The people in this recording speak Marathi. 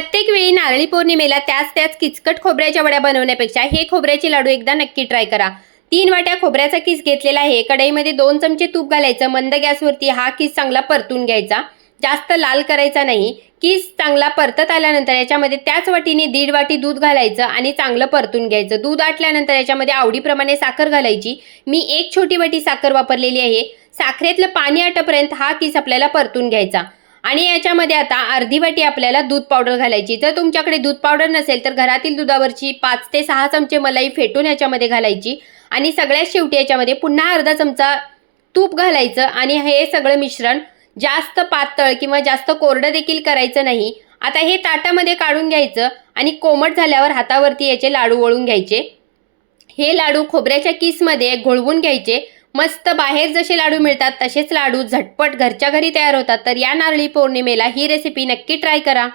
प्रत्येक वेळी नारळी पौर्णिमेला त्याच किचकट खोबऱ्याच्या वड्या बनवण्यापेक्षा हे खोबऱ्याचे लाडू एकदा नक्की ट्राय करा। 3 वाट्या खोबऱ्याचा किस घेतलेला आहे। कढईमध्ये 2 चमचे तूप घालायचं। मंद गॅसवरती हा किस चांगला परतून घ्यायचा, जास्त लाल करायचा नाही। किस चांगला परतत आल्यानंतर याच्यामध्ये त्याच वाटीने 1.5 वाटी दूध घालायचं आणि चांगलं परतून घ्यायचं। दूध आटल्यानंतर याच्यामध्ये आवडीप्रमाणे साखर घालायची। मी 1 छोटी वाटी साखर वापरलेली आहे। साखरेतलं पाणी आटेपर्यंत हा किस आपल्याला परतून घ्यायचा आणि याच्यामध्ये आता अर्धी वाटी आपल्याला दूध पावडर घालायची। जर तुमच्याकडे दूध पावडर नसेल तर घरातील दुधावरची 5 ते 6 चमचे मलाई फेटून याच्यामध्ये घालायची आणि सगळ्यात शेवटी याच्यामध्ये पुन्हा अर्धा चमचा तूप घालायचं आणि हे सगळं मिश्रण जास्त पातळ किंवा जास्त कोरडं देखील करायचं नाही। आता हे ताटामध्ये काढून घ्यायचं आणि कोमट झाल्यावर हातावरती याचे लाडू वळून घ्यायचे। हे लाडू खोबऱ्याच्या किसमध्ये घोळवून घ्यायचे। मस्त बाहेर जसे लाडू मिळतात तसेच लाडू झटपट घरच्या घरी तयार होतात। तर या नारळी पौर्णिमेला ही रेसिपी नक्की ट्राय करा।